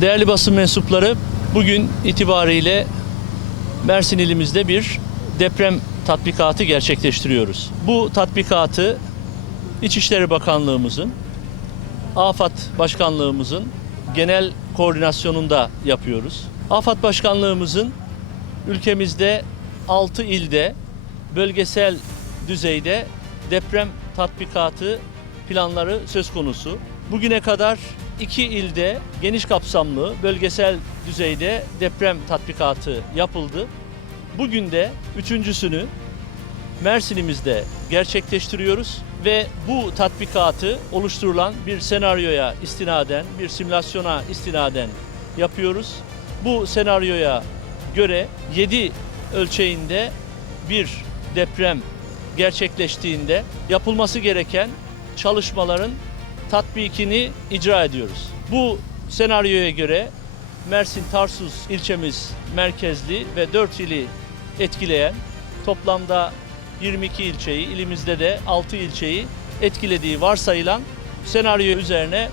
Değerli basın mensupları, bugün itibariyle Mersin ilimizde bir deprem tatbikatı gerçekleştiriyoruz. Bu tatbikatı İçişleri Bakanlığımızın, AFAD Başkanlığımızın genel koordinasyonunda yapıyoruz. AFAD Başkanlığımızın ülkemizde 6 ilde bölgesel düzeyde deprem tatbikatı planları söz konusu. Bugüne kadar iki ilde geniş kapsamlı bölgesel düzeyde deprem tatbikatı yapıldı. Bugün de üçüncüsünü Mersin'imizde gerçekleştiriyoruz ve bu tatbikatı oluşturulan bir senaryoya istinaden, bir simülasyona istinaden yapıyoruz. Bu senaryoya göre 7 ölçeğinde bir deprem gerçekleştiğinde yapılması gereken çalışmaların tatbikini icra ediyoruz. Bu senaryoya göre Mersin Tarsus ilçemiz merkezli ve 4 ili etkileyen toplamda 22 ilçeyi, ilimizde de 6 ilçeyi etkilediği varsayılan senaryo üzerine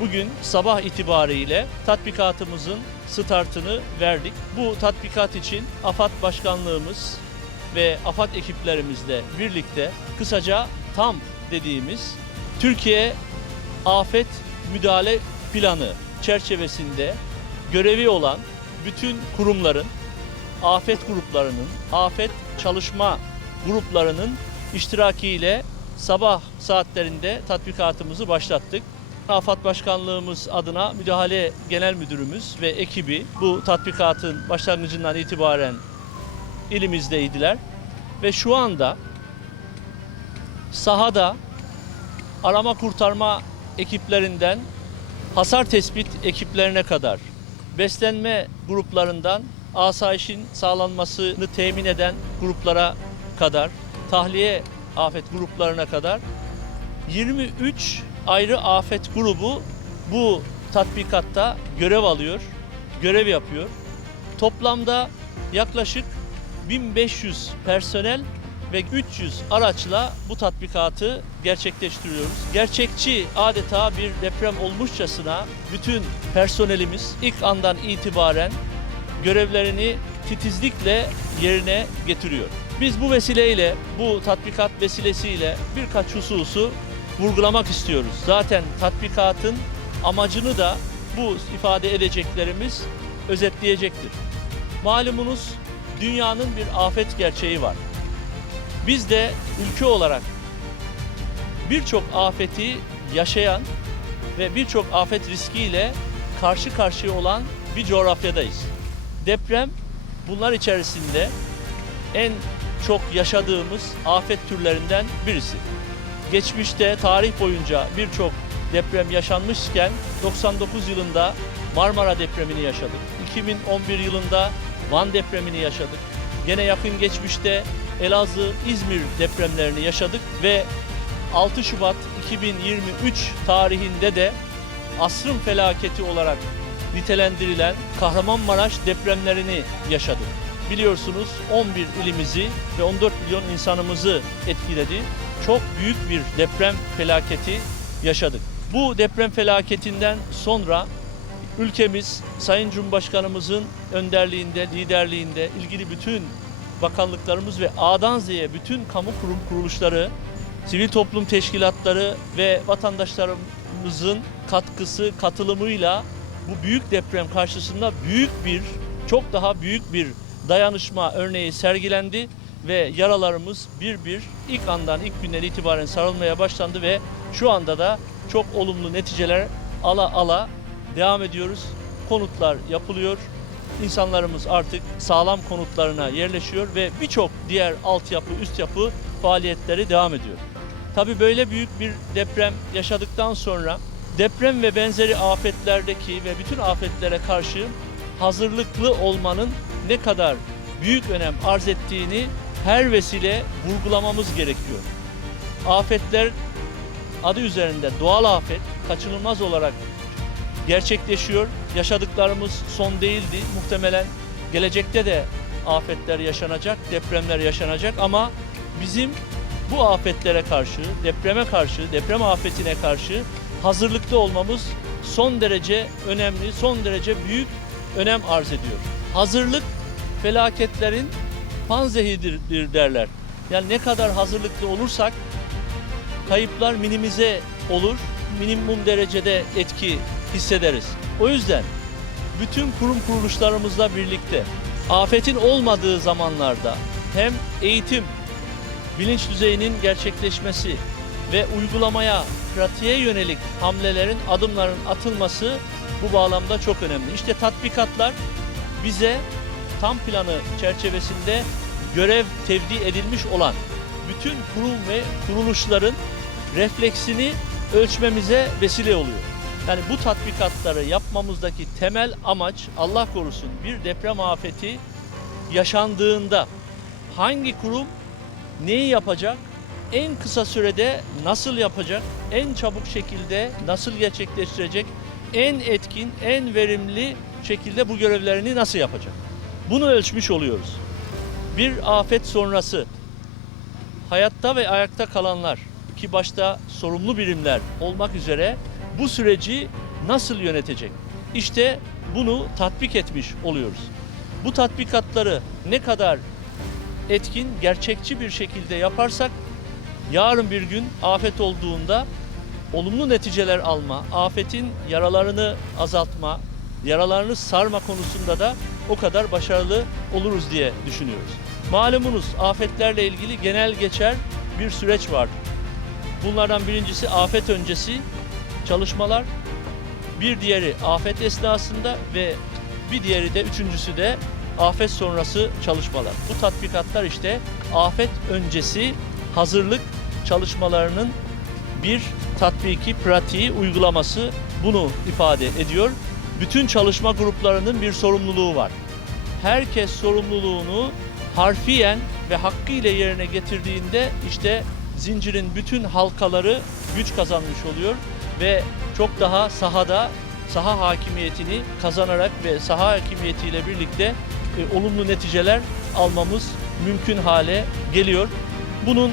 bugün sabah itibariyle tatbikatımızın startını verdik. Bu tatbikat için AFAD Başkanlığımız ve AFAD ekiplerimizle birlikte kısaca TAM dediğimiz Türkiye Afet Müdahale Planı çerçevesinde görevi olan bütün kurumların, afet gruplarının, afet çalışma gruplarının iştirakiyle sabah saatlerinde tatbikatımızı başlattık. AFAD Başkanlığımız adına Müdahale Genel Müdürümüz ve ekibi bu tatbikatın başlangıcından itibaren ilimizdeydiler. Ve şu anda sahada arama kurtarma ekiplerinden hasar tespit ekiplerine kadar beslenme gruplarından asayişin sağlanmasını temin eden gruplara kadar tahliye afet gruplarına kadar 23 ayrı afet grubu bu tatbikatta görev alıyor, görev yapıyor. Toplamda yaklaşık 1500 personel ve 300 araçla bu tatbikatı gerçekleştiriyoruz. Gerçekçi adeta bir deprem olmuşçasına bütün personelimiz ilk andan itibaren görevlerini titizlikle yerine getiriyor. Biz bu vesileyle, bu tatbikat vesilesiyle birkaç hususu vurgulamak istiyoruz. Zaten tatbikatın amacını da bu ifade edeceklerimiz özetleyecektir. Malumunuz dünyanın bir afet gerçeği var. Biz de ülke olarak birçok afeti yaşayan ve birçok afet riskiyle karşı karşıya olan bir coğrafyadayız. Deprem bunlar içerisinde en çok yaşadığımız afet türlerinden birisi. Geçmişte tarih boyunca birçok deprem yaşanmışken 99 yılında Marmara depremini yaşadık. 2011 yılında Van depremini yaşadık. Gene yakın geçmişte Elazığ, İzmir depremlerini yaşadık ve 6 Şubat 2023 tarihinde de asrın felaketi olarak nitelendirilen Kahramanmaraş depremlerini yaşadık. Biliyorsunuz 11 ilimizi ve 14 milyon insanımızı etkiledi. Çok büyük bir deprem felaketi yaşadık. Bu deprem felaketinden sonra ülkemiz Sayın Cumhurbaşkanımızın önderliğinde, liderliğinde ilgili bütün bakanlıklarımız ve A'dan Z'ye bütün kamu kurum kuruluşları, sivil toplum teşkilatları ve vatandaşlarımızın katkısı, katılımıyla bu büyük deprem karşısında büyük bir, çok daha büyük bir dayanışma örneği sergilendi ve yaralarımız bir bir ilk andan, ilk günden itibaren sarılmaya başlandı ve şu anda da çok olumlu neticeler ala ala devam ediyoruz. Konutlar yapılıyor. İnsanlarımız artık sağlam konutlarına yerleşiyor ve birçok diğer altyapı, üst yapı faaliyetleri devam ediyor. Tabii böyle büyük bir deprem yaşadıktan sonra deprem ve benzeri afetlerdeki ve bütün afetlere karşı hazırlıklı olmanın ne kadar büyük önem arz ettiğini her vesile vurgulamamız gerekiyor. Afetler adı üzerinde doğal afet kaçınılmaz olarak gerçekleşiyor. Yaşadıklarımız son değildi. Muhtemelen gelecekte de afetler yaşanacak, depremler yaşanacak ama bizim bu afetlere karşı, depreme karşı, deprem afetine karşı hazırlıklı olmamız son derece önemli, son derece büyük önem arz ediyor. Hazırlık felaketlerin panzehiridir derler. Yani ne kadar hazırlıklı olursak kayıplar minimize olur, minimum derecede etki hissederiz. O yüzden bütün kurum kuruluşlarımızla birlikte afetin olmadığı zamanlarda hem eğitim, bilinç düzeyinin gerçekleşmesi ve uygulamaya, pratiğe yönelik hamlelerin, adımların atılması bu bağlamda çok önemli. İşte tatbikatlar bize tam planı çerçevesinde görev tevdi edilmiş olan bütün kurum ve kuruluşların refleksini ölçmemize vesile oluyor. Yani bu tatbikatları yapmamızdaki temel amaç Allah korusun bir deprem afeti yaşandığında hangi kurum neyi yapacak, en kısa sürede nasıl yapacak, en çabuk şekilde nasıl gerçekleştirecek, en etkin, en verimli şekilde bu görevlerini nasıl yapacak? Bunu ölçmüş oluyoruz. Bir afet sonrası hayatta ve ayakta kalanlar ki başta sorumlu birimler olmak üzere bu süreci nasıl yönetecek? İşte bunu tatbik etmiş oluyoruz. Bu tatbikatları ne kadar etkin, gerçekçi bir şekilde yaparsak yarın bir gün afet olduğunda olumlu neticeler alma, afetin yaralarını azaltma, yaralarını sarma konusunda da o kadar başarılı oluruz diye düşünüyoruz. Malumunuz afetlerle ilgili genel geçer bir süreç var. Bunlardan birincisi afet öncesi çalışmalar, bir diğeri afet esnasında ve bir diğeri de üçüncüsü de afet sonrası çalışmalar. Bu tatbikatlar işte afet öncesi hazırlık çalışmalarının bir tatbiki, pratiği, uygulaması bunu ifade ediyor. Bütün çalışma gruplarının bir sorumluluğu var. Herkes sorumluluğunu harfiyen ve hakkıyla yerine getirdiğinde işte zincirin bütün halkaları güç kazanmış oluyor ve çok daha sahada saha hakimiyetini kazanarak ve saha hakimiyetiyle birlikte e, olumlu neticeler almamız mümkün hale geliyor. Bunun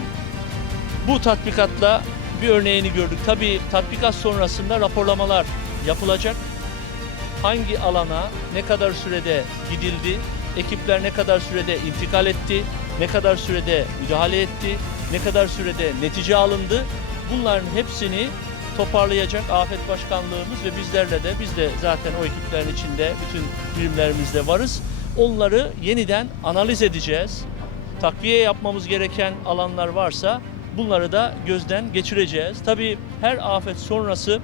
bu tatbikatla bir örneğini gördük. Tabii tatbikat sonrasında raporlamalar yapılacak. Hangi alana ne kadar sürede gidildi, ekipler ne kadar sürede intikal etti, ne kadar sürede müdahale etti, ne kadar sürede netice alındı. Bunların hepsini toparlayacak Afet Başkanlığımız ve bizlerle de biz de zaten o ekiplerin içinde bütün birimlerimizde varız. Onları yeniden analiz edeceğiz. Takviye yapmamız gereken alanlar varsa bunları da gözden geçireceğiz. Tabii her afet sonrası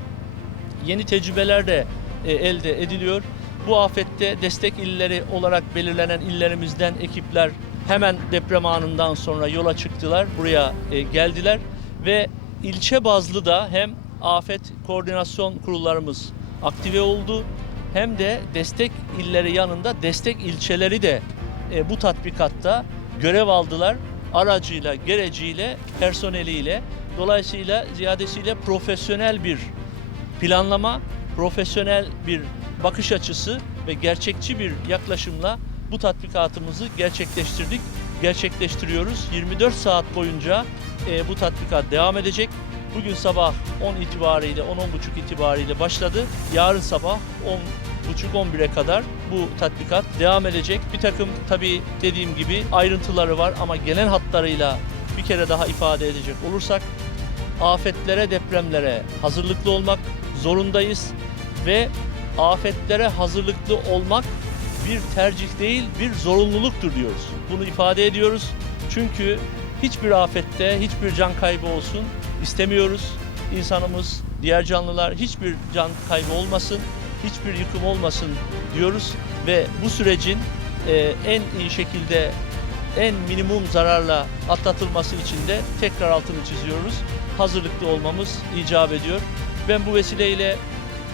yeni tecrübeler de e, elde ediliyor. Bu afette destek illeri olarak belirlenen illerimizden ekipler hemen deprem anından sonra yola çıktılar. Buraya e, geldiler ve ilçe bazlı da hem afet koordinasyon kurullarımız aktive oldu hem de destek illeri yanında destek ilçeleri de e, bu tatbikatta görev aldılar. Aracıyla, gereciyle, personeliyle. Dolayısıyla ziyadesiyle profesyonel bir planlama, profesyonel bir bakış açısı ve gerçekçi bir yaklaşımla bu tatbikatımızı gerçekleştirdik, gerçekleştiriyoruz. 24 saat boyunca e, bu tatbikat devam edecek. Bugün sabah 10 itibariyle, 10-10.30 itibariyle başladı. Yarın sabah 10.30-11'e kadar bu tatbikat devam edecek. Bir takım tabii dediğim gibi ayrıntıları var ama genel hatlarıyla bir kere daha ifade edecek olursak afetlere, depremlere hazırlıklı olmak zorundayız ve afetlere hazırlıklı olmak bir tercih değil, bir zorunluluktur diyoruz. Bunu ifade ediyoruz. Çünkü hiçbir afette, hiçbir can kaybı olsun istemiyoruz. İnsanımız, diğer canlılar hiçbir can kaybı olmasın, hiçbir yıkım olmasın diyoruz ve bu sürecin e, en iyi şekilde en minimum zararla atlatılması için de tekrar altını çiziyoruz. Hazırlıklı olmamız icap ediyor. Ben bu vesileyle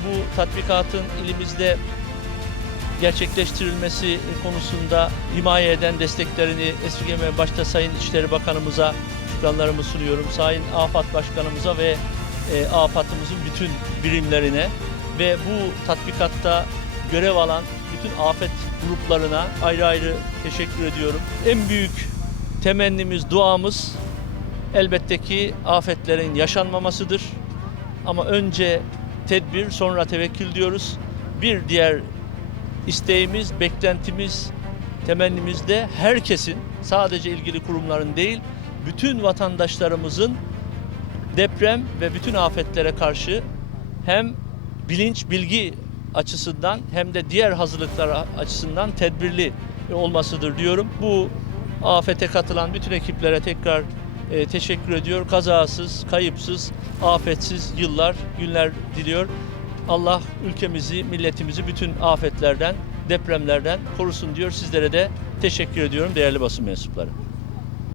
bu tatbikatın ilimizde gerçekleştirilmesi konusunda himaye eden desteklerini esirgeme başta Sayın İçişleri Bakanımıza şükranlarımı sunuyorum. Sayın AFAD Başkanımıza ve e, AFAD'ımızın bütün birimlerine ve bu tatbikatta görev alan bütün afet gruplarına ayrı ayrı teşekkür ediyorum. En büyük temennimiz, duamız elbette ki afetlerin yaşanmamasıdır. Ama önce tedbir sonra tevekkül diyoruz. Bir diğer isteğimiz, beklentimiz, temennimiz de herkesin sadece ilgili kurumların değil, bütün vatandaşlarımızın deprem ve bütün afetlere karşı hem bilinç, bilgi açısından hem de diğer hazırlıklar açısından tedbirli olmasıdır diyorum. Bu afete katılan bütün ekiplere tekrar e, teşekkür ediyor. Kazasız, kayıpsız, afetsiz yıllar, günler diliyor. Allah ülkemizi, milletimizi bütün afetlerden, depremlerden korusun diyor. Sizlere de teşekkür ediyorum değerli basın mensupları.